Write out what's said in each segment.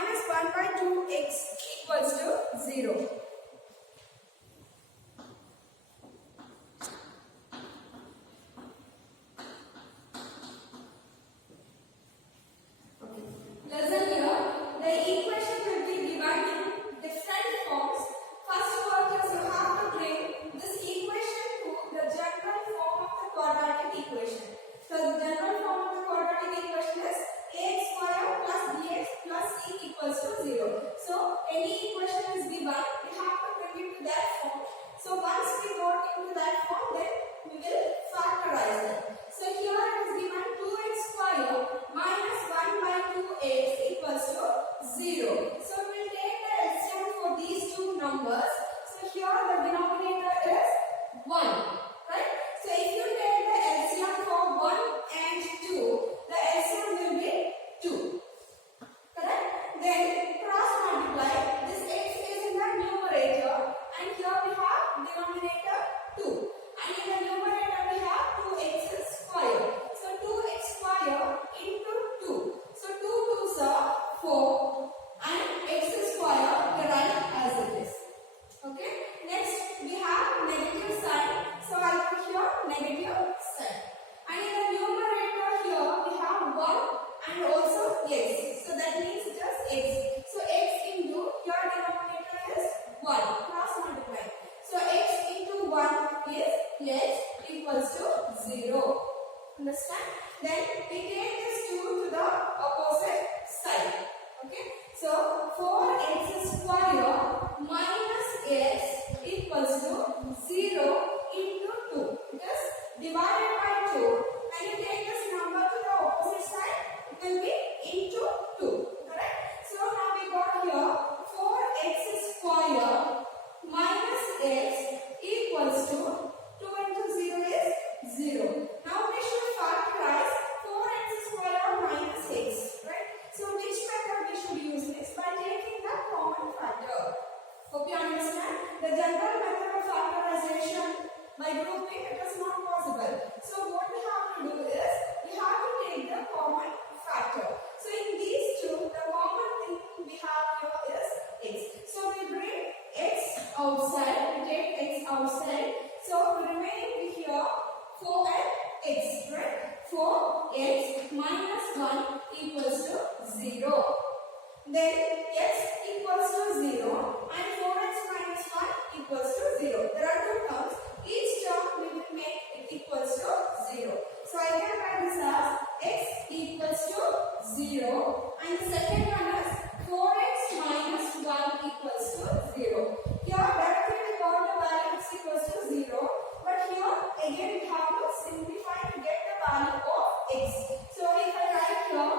minus 1 by 2x equals to 0. Listen here, the equation will be given in different forms. First work is you have to bring this equation to the general form of the quadratic equation. So the general form of the quadratic equation is ax square plus bx plus c equals to 0. So any equation is given, we have to bring it to that form. So once we go into that form, then we will factorize it. So here it is given 2x square minus 1 by 2x equals to 0. So we will take the LCM for these two numbers. So here the denominator is 1. Right? So if you take the LCM for 1 and 2, the LCM will be 2. Correct? Then cross multiply. This x is in the numerator and here we have denominator 2. And in the numerator we have 2x square. So 2x square into 2. So 2 2s are 4 and x square we write as it is. Okay. Next we have negative sign. So I will put here negative sign. And in the numerator here we have 1 and also x. So that means just x. So x into your denominator is 1. Cross multiply. So x into 1 is x equals to 0. Understand? Then we take this 2 to the opposite side. Okay. So 4x square minus x equals to 0 into 2. Because divided by 2. When you take this number to the opposite side, it will be into 2. Correct? So now we got here 4x square minus x equals to 2 into 0 is 0. Now we should factorize 4x square minus x. Right? So which method we should use is by taking the common factor. Hope you understand. The general method of factorization by grouping it is not possible. So what we have to do is we have to take the common factor. So in these two, the common thing we have here is x. So we bring x outside. We take x outside. So remaining here 4 and x. Right? 4x minus 1 equals to 0. Then x equals to 0 and 4x minus 1 equals to 0. There are two terms. Each term we will make it equals to 0. So I can write this as x equals to 0 and the second one is 4x minus 1 equals to 0. Here directly we got the value x equals to 0, but here again we have to simplify to get the value of x. So if I write here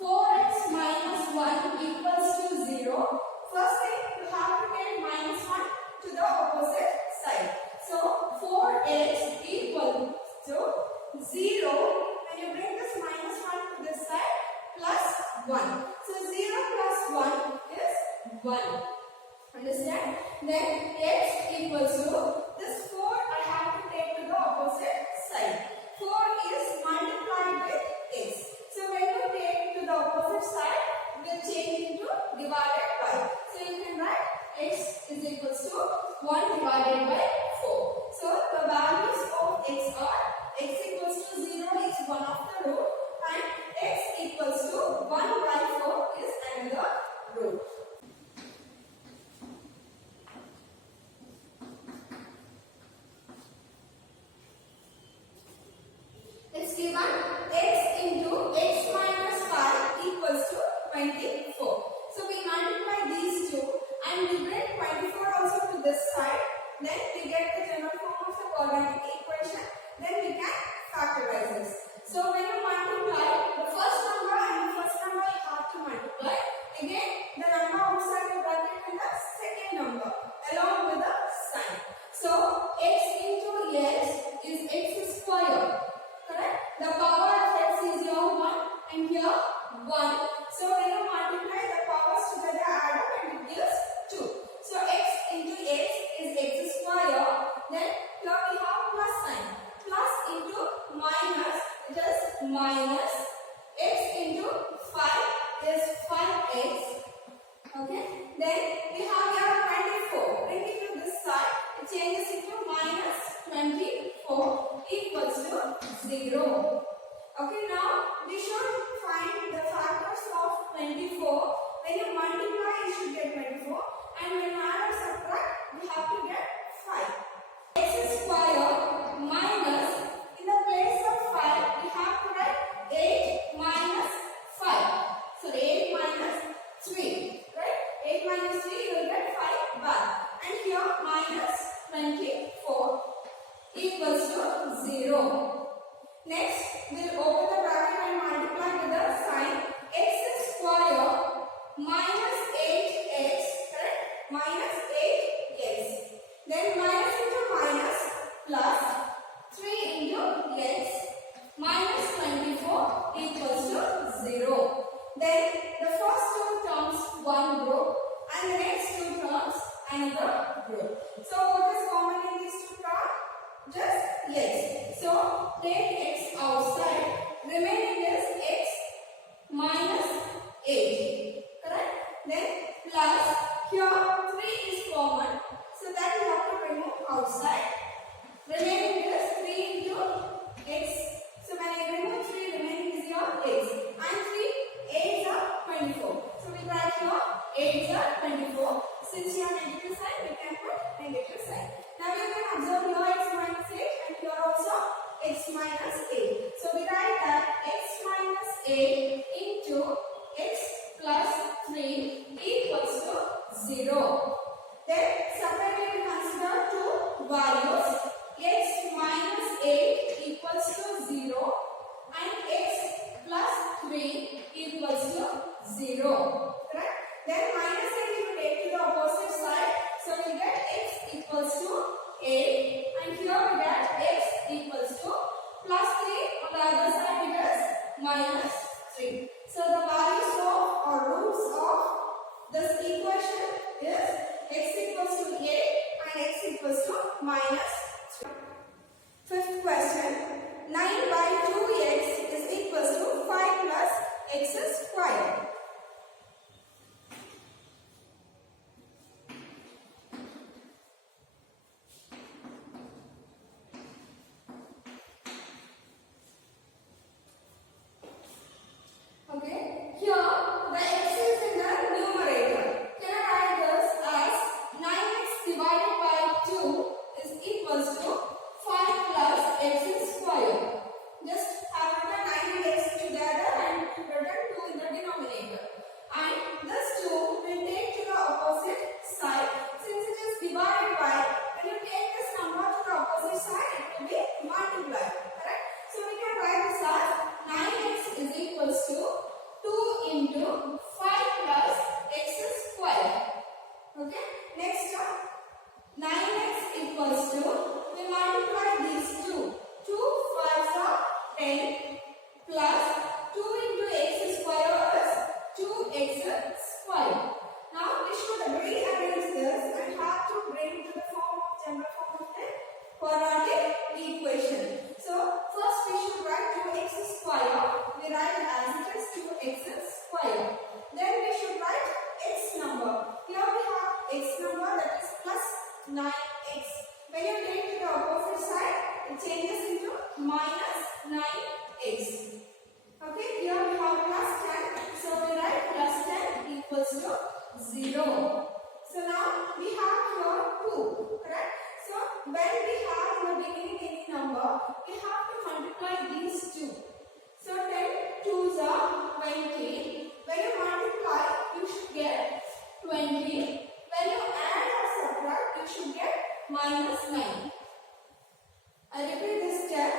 4x minus 1 equals to 0, first thing you have to take minus 1 to the opposite side. So 4x equals to 0. When you bring this minus 1 to this side, plus 1. So 0 plus 1 is 1. Understand? Then x equals to this 4 I have to take to the opposite side. 4 is multiplied with x. So when you take to the opposite side, it will change into divided by. So you can write x is equals to 1 divided by 4. So the values of x are x equals to 0 is one of the root and x equals to 1 by 4 is another root. It's given x into x minus 5 equals to 24. So we multiply these two and we bring 24 also to this side. Then we get the general form of the quadratic equation. Then we can factorize this. So when you multiply the first number and the first number you have to multiply. Again the number outside the bracket and the second number along with the sign. So x into x is x square. Correct? The power of x is here 1 and here 1. So when you multiply the powers together add up and it gives 2. So x into x is x square. Then here we have plus sign. Plus into minus, it is minus. X into 5 is 5x 0. Okay, now we should find the factors of 24. When you multiply, you should get 24. And when you add or subtract, you have to get 5. X square minus, in the place of 5, we have to write 8 minus 5. So 8 minus 3. Right? 8 minus 3, you will get 5 back. And here minus 24 equals to 0. Next, we will open the bracket and multiply with the sign. X square minus 8x, correct? Minus 8x. Then minus into minus plus 3 into x minus 24 equals to 0. Then the first two terms one group and the next two terms another group. So what is common in these two terms? Just x. So take x outside. Remaining is x minus 8. Correct? Then plus here 3 is common. So that you have to remove outside. Remaining is 3 into x. So when I remove 3, remaining is your x. And 3, 8 are 24. So we write here 8 are 24. Since you have negative sign, we can put negative sign. Now you can observe here x minus 8 and here also x minus 8. So we write that x minus 8 into x plus 3 equals to 0. Then separately we consider two values. X minus 8 equals to 0 and x plus 3 equals to 0. Correct? Then minus 8 you take to the opposite side. So we get x equals to 8 and here we get x equals to plus 3. On the other side it is minus 3. So the values of or roots of this equation is x equals to 8 and x equals to minus 3. Fifth question. 9 by 2x is equals to 5 plus x squared. Okay, here the x is in the numerator. Can I write this as 9x divided by 2 is equals to 5 plus x squared. Just have written 9 and x together and written 2 in the denominator. And this 2 will take to the opposite side. Since it is divided by, when you take this number to the opposite side, it will be multiplied. Correct? So we can write this as 9x is equals to 2 into 5 plus x squared. Okay? Next term, 9x equals to, we multiply these two. 2 5s are 10 plus 2 into x square is 2x squared. Now we should rearrange this and have to bring to the general form of the quadratic equation. So first we should write 2x square. We write as it is 2x square. Then we should write x number. Here we have x number, that is plus 9x. When you take to the opposite side, it changes into minus 9x. Okay, here we have plus 10. So we write plus 10 equals to 0. So now we have here 2. Correct? So when we have in the beginning any number, we have to multiply these two. So 10 2s are 20. When you multiply, you should get 20. When you add or subtract, you should get minus 9. I repeat this step.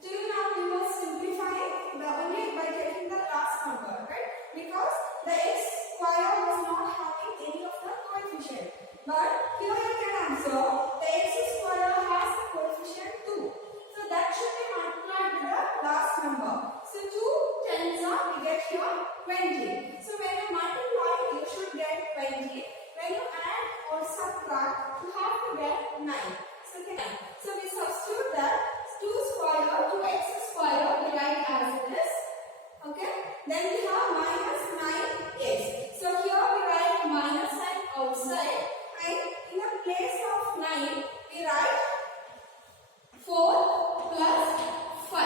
Till now we were simplifying the only by taking the last number, right? Because the x square was not having any of the coefficient. But here you can observe the x square has the coefficient 2. So that should be multiplied with the last number. So 2 10s are, we get here 20. So when you multiply, you should get 20. When you add or subtract, you have to get 9. So we substitute that 2 square to x square, we write as this. Okay. Then we have minus 9x. So here we write minus sign outside. And in the place of 9, we write 4 plus 5.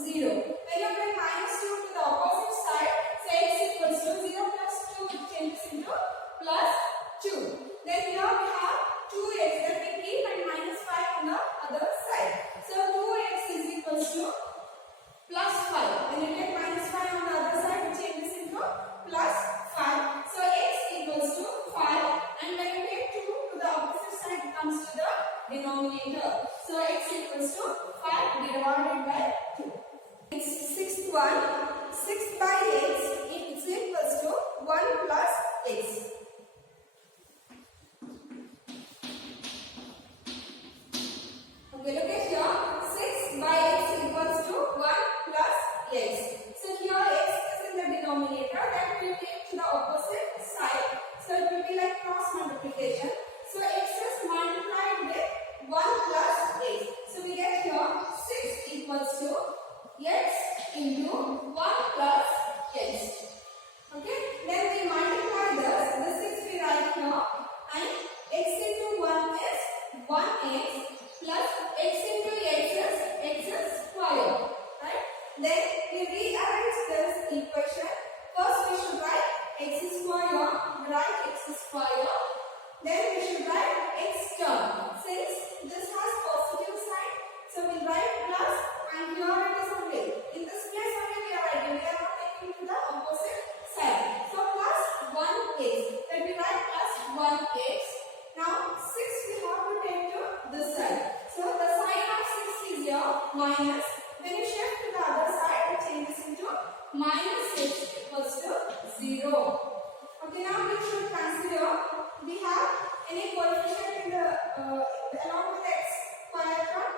0. When you bring minus 2 to the opposite side, say x equals to 0 plus 2, it changes into plus 2. Then here we have 2x that we keep and minus 5 on the other side. So 2x is equals to plus 5. When you take minus 5 on the other side, it changes into plus 5. So x equals to 5, and when you take 2 to the opposite side, it comes to the denominator. So x equals to 5 divided by 2. Sixth one, 6 by x is equals to 1 plus x. Okay, look at here. 6 by x equals to 1 plus x. So here x is in the denominator, that will take to the opposite side. So it will be like cross multiplication. So x is multiplied with 1 plus x. So we get here 6 equals to x into 1 plus x. Okay, then we multiply this. The 6 we write here, and x into 1 is 1x plus x into x is square. Right? Then we rearrange this equation. First we should write x square, write x square. Then we should write x term. Since this has positive sign, so we'll write plus, and here it is only. In this place only we are writing. We are not taking to the opposite side. So plus 1x. Then we write plus 1x. Now 6 we have to take to this side. So the sign of 6 is here minus. When you shift to the other side, it changes into minus 6 equals to 0. Okay, now we should consider we have any coefficient in the along with x square term.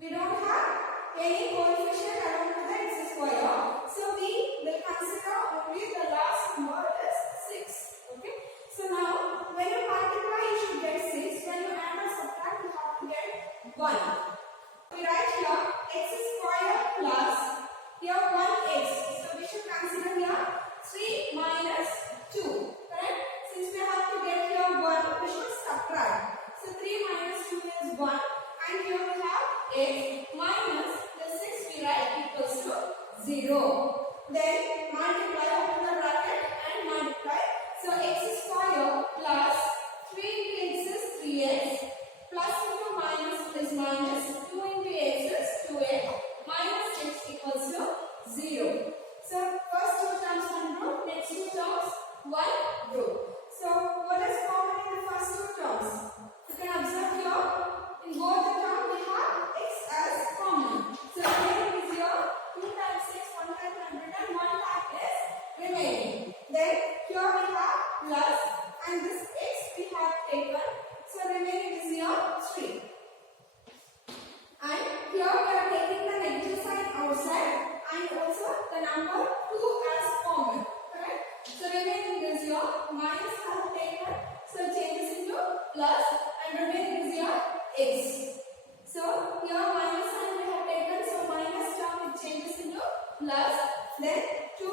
We don't have any coefficient along with the x square. So we will consider only the last number is 6. Okay. So now when you multiply, you should get 6. When you add or subtract, you have to get 1. We write here x square plus here 1x. So we should consider here 3 minus 2. Correct? Since we have to get here 1, we should subtract. So 3 minus 2 is 1. And here we have x minus the 6 we write equals to 0. Then multiply, open the bracket and multiply. So x square plus 3 into x is 3x plus into minus is minus 2 into x is 2x minus 6 equals to 0. So first two terms 1 row, next two terms 1 row. So what is common in the first two terms? You can observe here in both the terms we have x as common. So remaining is here 2 times 6, 1 times 100 and 1 time is remaining. Then here we have plus and this x we have taken. So remaining is here 3. And here we are taking the negative sign outside and also the number 2 as common. Correct? So remaining is here minus have taken. So it changes into plus and remaining is here x. So here minus sign we have taken. So minus term it changes into plus. Then 2,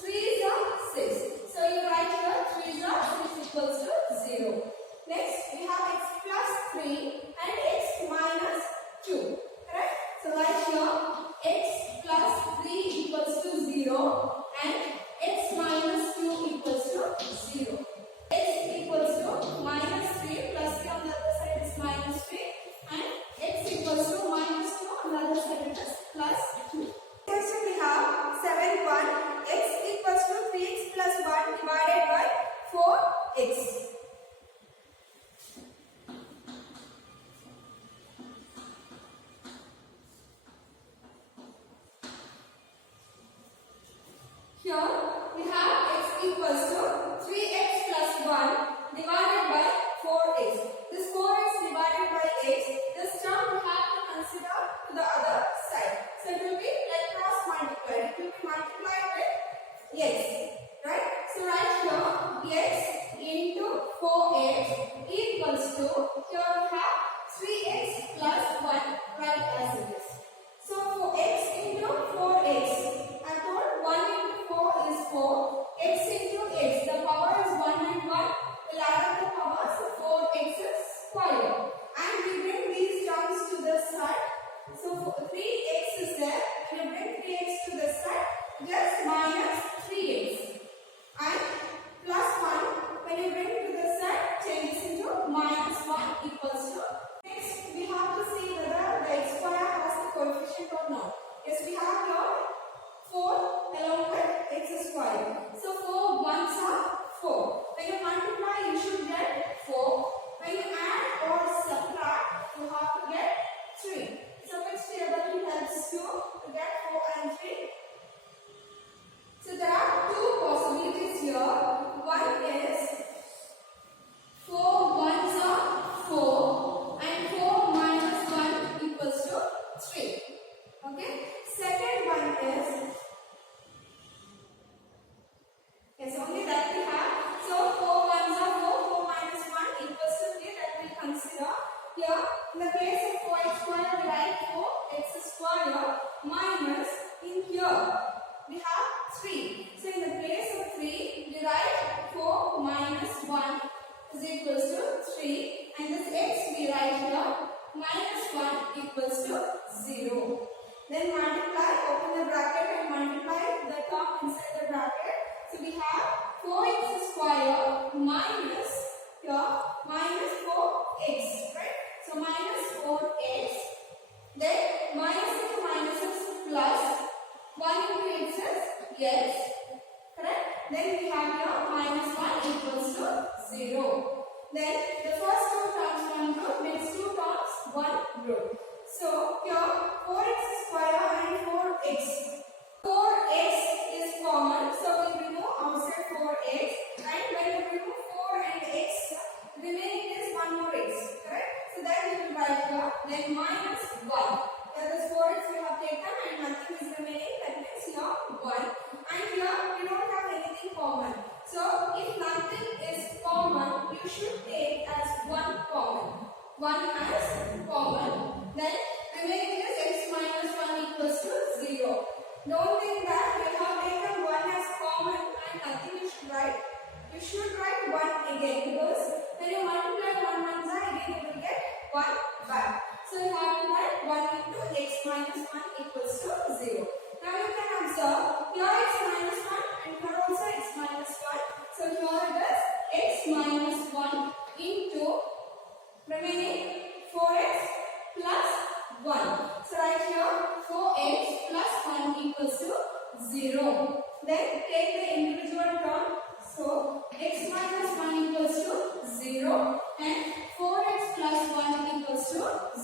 3 is a 6. So you write here 3 is a 6 equals to 0. Next we have x plus 3 and x minus 2. Correct? So write here x plus 3 equals to 0 and x minus 2 equals to 0. X equals to minus 3 plus 3 on the other side is minus 3 and x equals to minus 2 on the other side it is plus 2. Next we have 7, 1. X equals to 3x plus 1 divided by 4x. Here we have x equals to 3x plus 1 divided by 4x. This 4x divided by x, this term we have to consider to the other side. So it will be like cross multiplied. It will be multiplied with x. Right? So right here x into 4x equals to, here we have 3x plus 1 right as it is. So for x into 4x, I told 1 into 4 is 4. X into x, the power is 1 and 1. We'll add up the powers, so 4x is square. And we bring these terms to this side. So 3x is there. just minus 3x. And plus 1, when you bring to the side, changes into minus 1 equals to. Next, we have to see whether the x square has the coefficient or not. Yes, we have here 4 along with x square. So 4 ones are 4. When you multiply, you should get 4. When you add or subtract, you have to get 3. So which table helps you to get 4 and 3? So there are two possibilities here. One is 4 ones are 4 and 4 minus 1 equals to 3. Okay. Second one is, yes, only that we have. So 4 ones are 4, 4 minus 1 equals to 3, that we consider. Here, in the case of 4x square, we write 4x square minus, in here, we have 3. So in the place of 3, we write 4 minus 1 is equals to 3. And this x we write here, minus 1 equals to 0. Then multiply, open the bracket and multiply the term inside the bracket. So we have 4x square minus here, minus 4x, right? So minus 4x. Then minus into minus is plus. 1 into x is yes, correct? Then we have here minus 1 equals to 0. Then the first two terms 1 group, next two terms 1 group. So here 4x square and 4x. 4x is common, so we remove outside 4x. And when we remove 4 and x, remaining is 1 more x, correct? So that we will write here. Then minus 1. Here this 4x we have taken and nothing is remaining, that means here 1. And here we don't have anything common. So if nothing is common, you should take as 1 common. 1 as common. Then remaining is x minus 1 equals to 0. Don't think that we have taken 1 as common and nothing you should write. You should write 1 again, because when you multiply 1 ones again you will get 1 back. So you have to write 1 into x minus 1 equals to 0. Now you can observe here x minus 1 and here also x minus 1. So here it is x minus 1 into remaining 4x plus 1. So right here 4x plus 1 equals to 0. Then take the individual term. So x minus 1 equals to 0 and 4x plus 1 equals to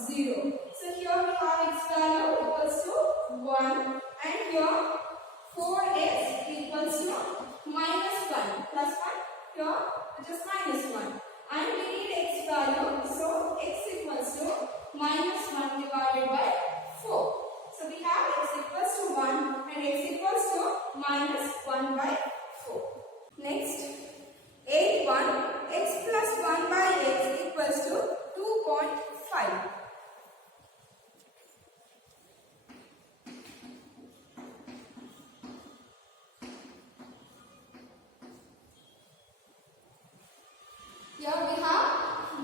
0. So here we have x value equals to 1 and here 4x equals to minus 1 plus 1 here which is minus 1. And we need x value, so x equals to minus 1 divided by 4. So we have x equals to 1 and x equals to minus 1 by 4. Next, 8.1 x plus 1 by x equals to 2.5. Here we have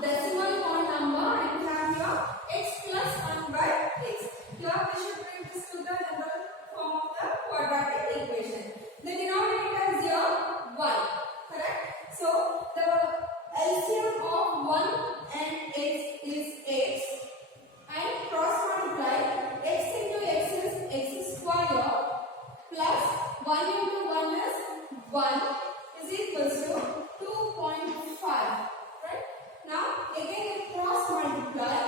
decimal point number and we have here x plus 1 by x. Here we should bring this to the general form of the quadratic equation. The denominator is here 1, correct? So the LCM of 1 and x is x and cross multiply x into x is x square plus 1 into 1 is 1 is equals to 2.5, right? Now again we cross multiply,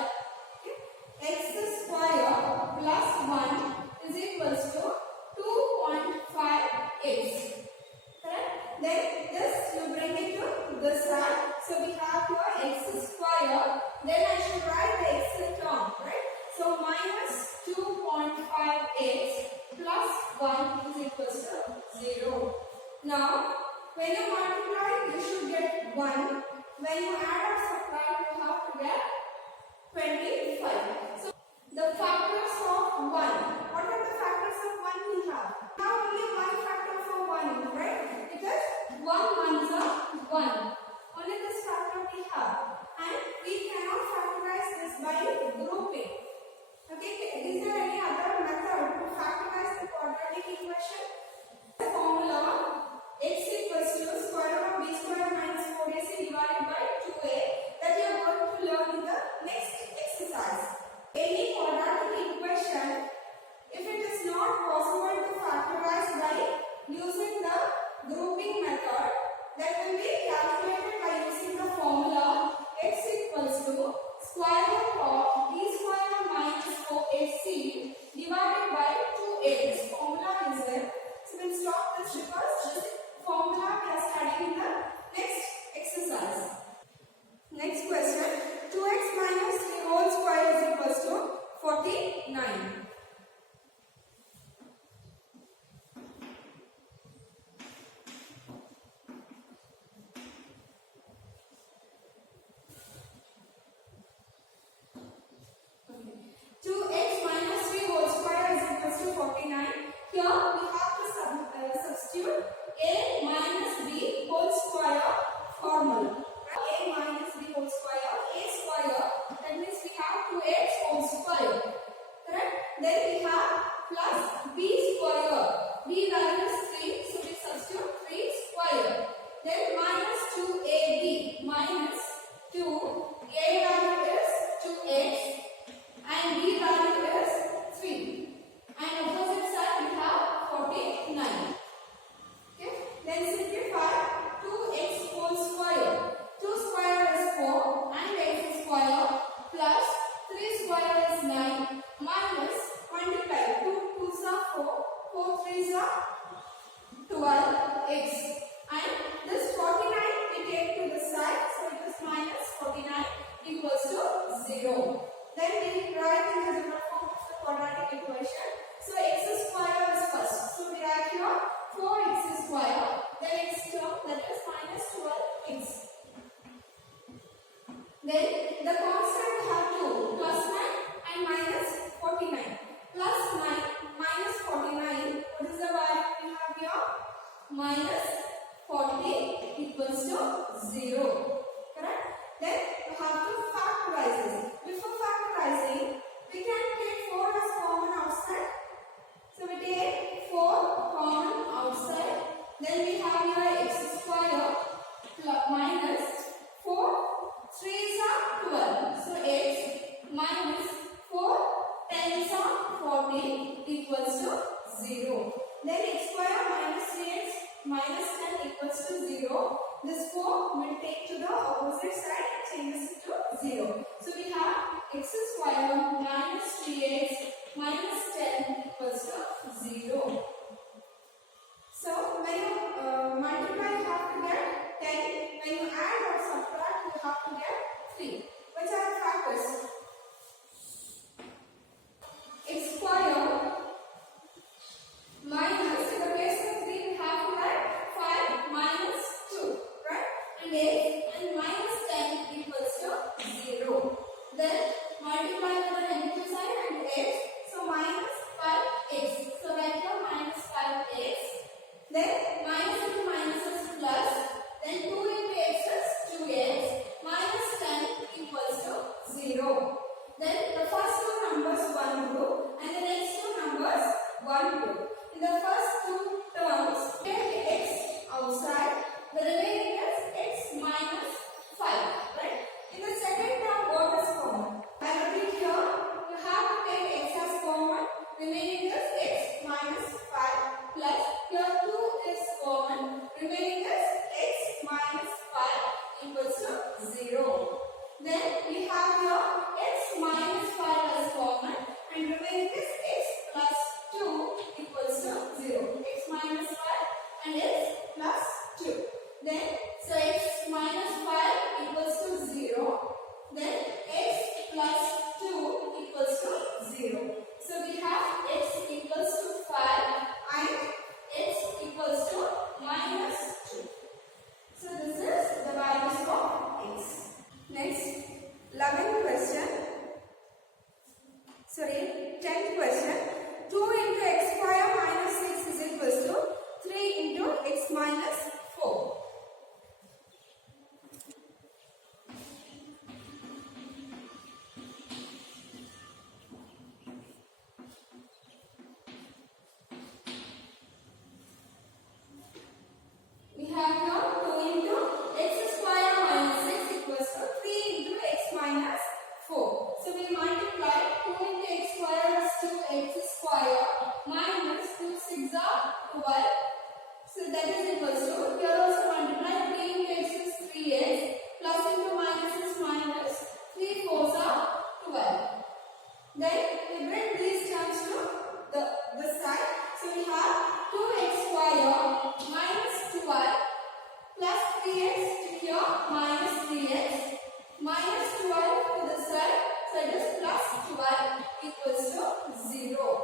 okay? X square plus 1 is equals to 2.5x, correct? Then this you bring it to this side. So we have here x square. Then I should write the x term, right? So minus 2.5x plus 1 is equals to 0. Now when you multiply, you should get 1. When you add or subtract, you have to get 25. So the factors of 1. What are the factors of 1 we have? Now only one factor for 1, right? Because 1 ones are 1. Only this factor we have. And we cannot factorize this by grouping. Okay, is there any other method to factorize the quadratic equation? not possible to factorize by using the grouping method, that will be calculated by using the formula x equals to square root of b square minus 4ac divided by 2a. This formula is there. So we'll stop this because this formula we are studying in the next exercise. Next question. 2x minus 3 whole square is equals to 49. 2x minus 3 whole square is equals to 49. Here we have to substitute a minus b whole square formula. A minus b whole square, a square, that means we have 2x whole square. Correct? Then we have plus b square. B value is 3, so we substitute 3 square. Then minus 2ab minus 2. A value is 2x. And b value is 3. And opposite side we have 49. Okay. Then simplify 2x whole square. 2 square is 4 and x square plus 3 square is 9 minus multiply 2 2s are 4, 4 3s are 12x. And this 49 we take to the side, so it is minus 49 equals to 0. Then we write in the general form of the quadratic equation. So x square is first. So we write here 4x square. Then x term, that is minus 12x. Then the constant we have 2 plus 9 and minus 49. Plus 9 minus 49. What is the value we have here? Minus 40 equals to 0. Correct? Then we have to factorize this. Before factorizing, we can take 4 as common outside. So we take 4 common outside. Then we have here x square plus minus 4. 3s are 12. So x minus 4 10s are 40 equals to 0. Then x square minus 3x minus 10 equals to 0. This 4 will take to the opposite side and changes it to 0. So we have x square minus 3x minus 10 equals to 0. So when you multiply, you have to get 10. When you add or subtract, you have to get 3. Which are the factors? X square minus, in the place of 3, we have to write 5 minus 2. Right? And a and minus 10 equals to 0. Then multiply with the negative sign and x. So minus 5x. So right here minus 5x. Then minus into minus is plus. Then 2 into x is 2x. Minus 10 equals to 0. Then the first two numbers 1 group and the next two numbers 1 group. In the first two terms, take x outside. The remaining is x minus 5. Right? In the second term, what is common? I repeat here, you have to take x as common. Remaining is x minus 5 plus here 2 is common. Remaining is x minus 5 equals to 0. Then we have here x minus 5 as common and remaining is x plus 2 equals to 0. X minus 5 and x plus 2. Then so x minus 5 equals to 0. Then x plus 2 equals to 0. So we have x equals to 5 and x equals to minus 2. So this is the values of x. Next, 11th question. 10th question. 2 into x square minus 6 is equals to 3 into x 12. So that is equals to, here also multiply 3 into x is 3x, plus into minus is minus, 3 fours are 12. Then we bring these terms to this side. So we have 2x square minus 12 plus 3x to here minus 3x minus 12 to this side. So it is plus 12 equals to 0.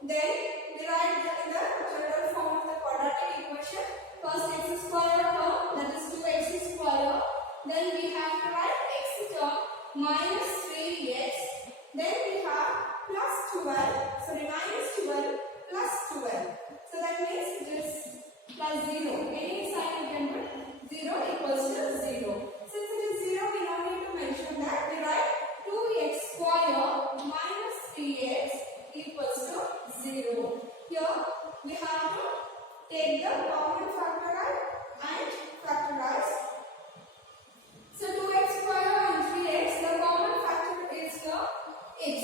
Then we write in the general form of the quadratic equation. First x square term, that is 2x square. Then we have to write x term minus 3x. Then we have plus 12, minus 12 plus 12. So that means it is plus 0. Any sign you can put, 0 equals to 0. Since it is 0, we don't need to mention that. We write 2x square minus 3x equals to 0. Here we have to take the common factor and factorize. So 2x square and 3x, the common factor is the x,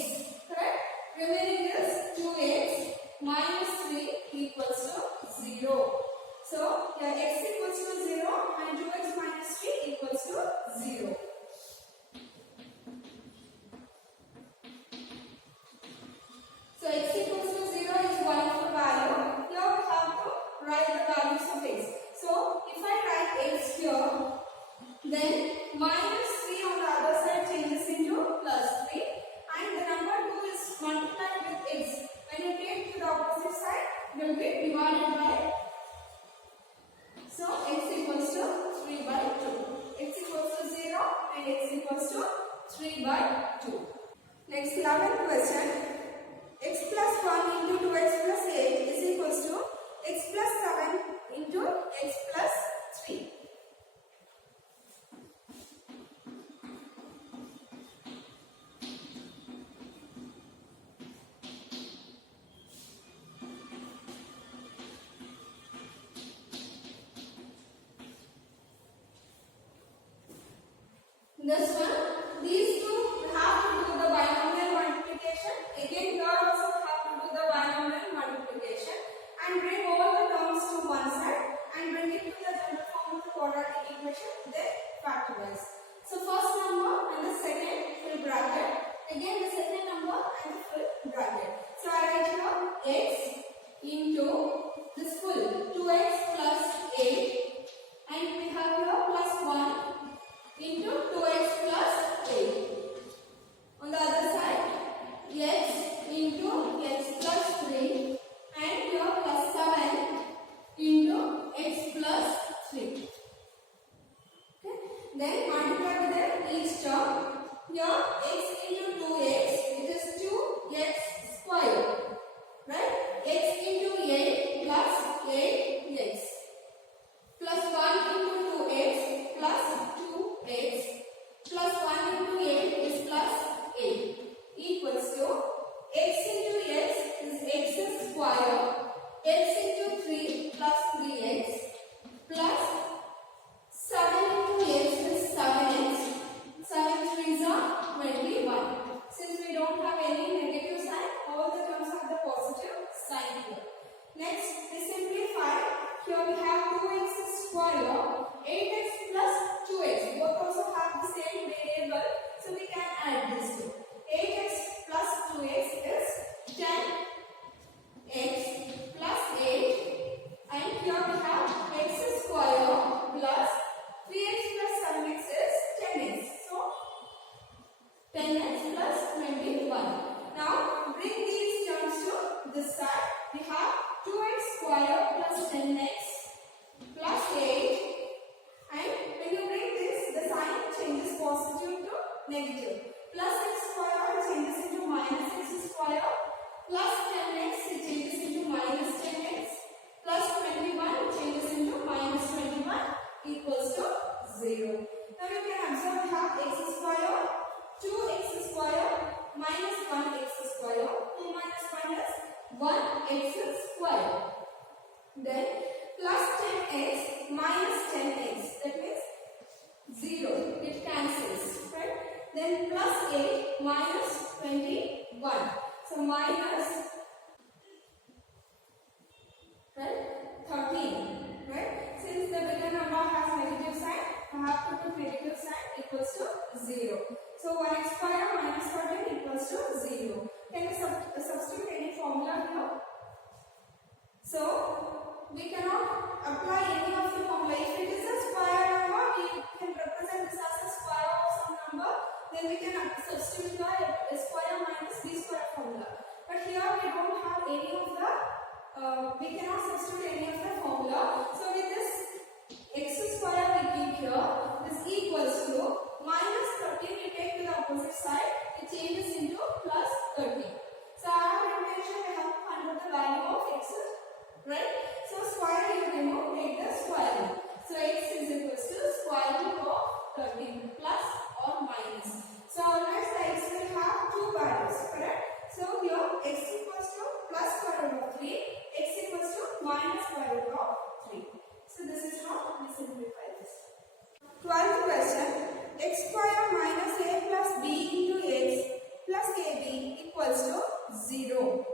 correct? Remaining is 2x minus 3 equals to 0. So here x equals to 0 and 2x minus 3 equals to 0. So x equals to 0 is one of the value. Here we have to write the values of x. So if I write x here, then minus 3 on the other side changes into plus 3. And the number 2 is multiplied with x. When you take to the opposite side, it will be divided by. So x equals to 3 by 2. X equals to 0 and x equals to 3 by 2. Next 11th question. X plus 1 into 2x plus 8 is equals to x plus 7 into x plus 3. This one, these two have to do the binomial multiplication. Again, here also have to do the binomial multiplication and bring all the terms to one side and bring it to the general form of the quadratic equation. Then factorize. So first number and the second full bracket. Again the second number and the full bracket. So I write here x into this full 2x plus 8 and we have here plus 1 into 2x plus 8. On the other side, x into x plus 3 and here plus 7 into x plus 3. Okay. Then multiply with each term. Here x into 2x, it is 2x square. Right? X into 8 plus 8x. Plus 1 into 2x plus 2x plus 1 into 8 is plus 8 equals to x into x is x square, x into 3 plus 3x plus 7 into x is 7x, 7 3s are 21. Since we don't have any negative sign, all the terms have the positive sign here. Next, we simplify. Here we have 2x square, 8x plus 2x. Both also have the same variable, so we can add this two. 8x plus 2x is 10x plus 8. And here we have x square plus 3x plus 7x is 10x. So 10x plus 21. Now bring these terms to this side. We have 2x square plus 10x plus 8. And when you bring this, the sign changes positive to negative. Plus x square changes into minus x square. Plus 10x it changes into minus 10x. Plus 21 changes into minus 21 equals to 0. Now you can observe we have x square, 2x square minus 1x square. 2 minus 1 is 1x square. Then plus 10x minus 10x, that means 0. It cancels, right? Then plus 8 minus 21. So minus, right? we cannot apply any of the formula. If it is a square number, we can represent this as a square of some number. Then we can substitute the a square minus b square formula. But here we don't have any of the, we cannot substitute any of the formula. So with this x square we keep here. This equals to minus 13 we take to the opposite side. It changes into plus 13. So our equation we have to find out the value of x, right? So square you remove, take the square root. So x is equals to square root of 13 plus or minus. So always the x will have two values, correct? So here x equals to plus square root of 3, x equals to minus square root of 3. So this is how we simplify this. 12th question, x square minus a plus b into x plus ab equals to 0.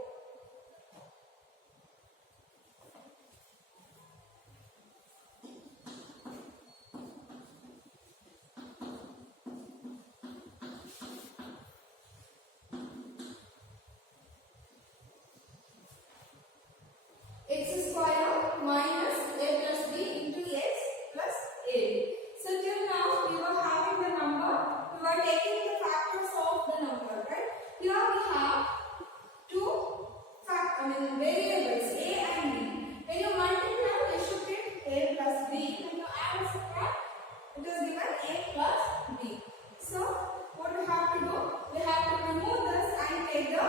X square minus a plus b into x plus a. So till now we were having the number, we were taking the factors of the number, right? Here we have two variables a and b. When you multiply, you should get a plus b. When you add a square, it is given a plus b. So what we have to do? We have to remove this and take the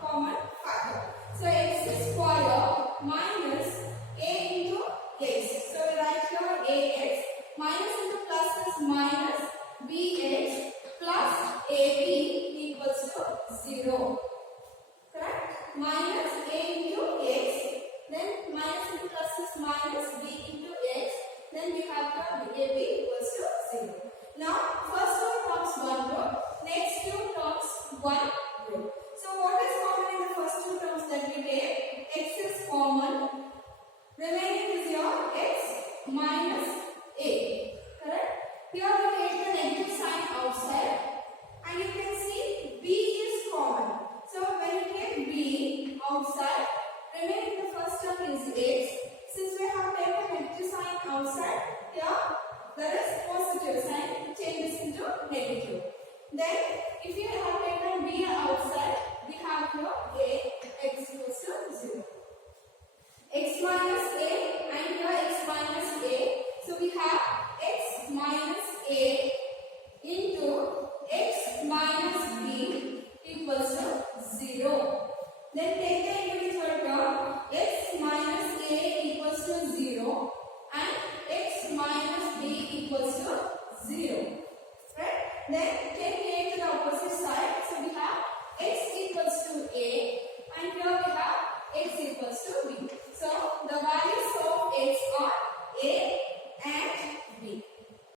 common factor. So x square minus a into x. So we write here ax. Minus into plus is minus bx plus ab equals to 0. Correct? Minus a into x. Then minus into plus is minus b into x. Then we have the ab equals to 0. Now first two terms 1 root. Next two terms 1 root. So what is common in the first two terms that we take? X is common. Remaining is your x minus a. Correct? Here we take the negative sign outside. And you can see b is common. So when you take b outside, remaining the first term is x. Since we have taken negative sign outside, here there is positive sign, it changes into negative. Then if you have taken b outside, we have here a, x equals to 0. X minus a and here x minus a. So we have x minus a into x minus b equals to 0. Then take the individual term, x minus a equals to 0 and x minus b equals to 0. Right? Then take a to the opposite side. So we have x equals to a and here we have x equals to b. So the values of x